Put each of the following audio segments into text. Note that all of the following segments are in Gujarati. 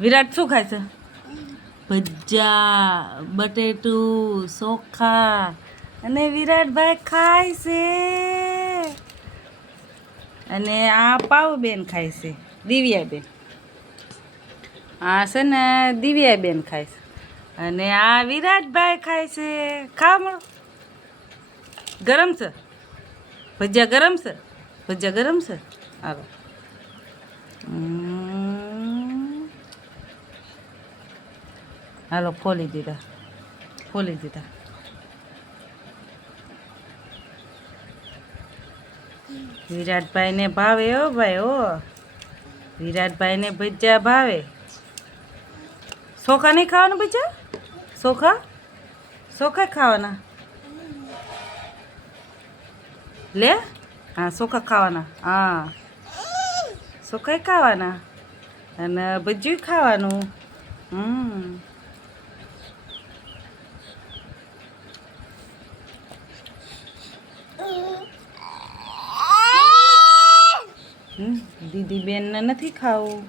વિરાટ શું ખાય છે? ભજીયા, બટેટું, ચોખા અને વિરાટભાઈ ખાય છે. અને આ પાવબેન ખાય છે, દિવ્યાબેન. આ છે ને દિવ્યાબેન ખાય છે. અને આ વિરાટભાઈ ખાય છે. ખાવા મળો. ગરમ છે ભજીયા, ગરમ છે ભજીયા, ગરમ છે. હાલો. હાલો, ખોલી દીધા, ખોલી દીધા. વિરાટભાઈને ભાવે હો ભાઈ, હો વિરાટભાઈને ભજીયા ભાવે. ચોખા નહીં ખાવાના ભજીયા? ચોખા ચોખા ખાવાના લે. હા, ચોખા ખાવાના. હા, ચોખા ખાવાના અને ભજીયું ખાવાનું. દીદી બેનને નથી ખાવું.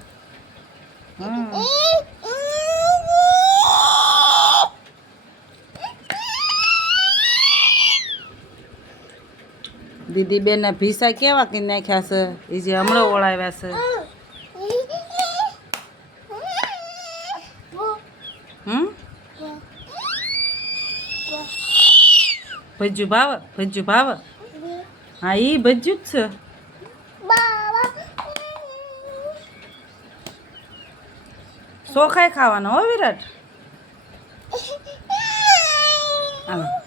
દીદી બેન ના ભીસા કેવા કે નાખ્યા છે, એ જે હમણાં ઓળાવ્યા છે. ભજ્જુ ભાવ, ભજ્જુ ભાવ. હા, ઈ ભજ્જુ જ છે. ચોખાઈ ખાવાનો હો વિરાટ. હાલો.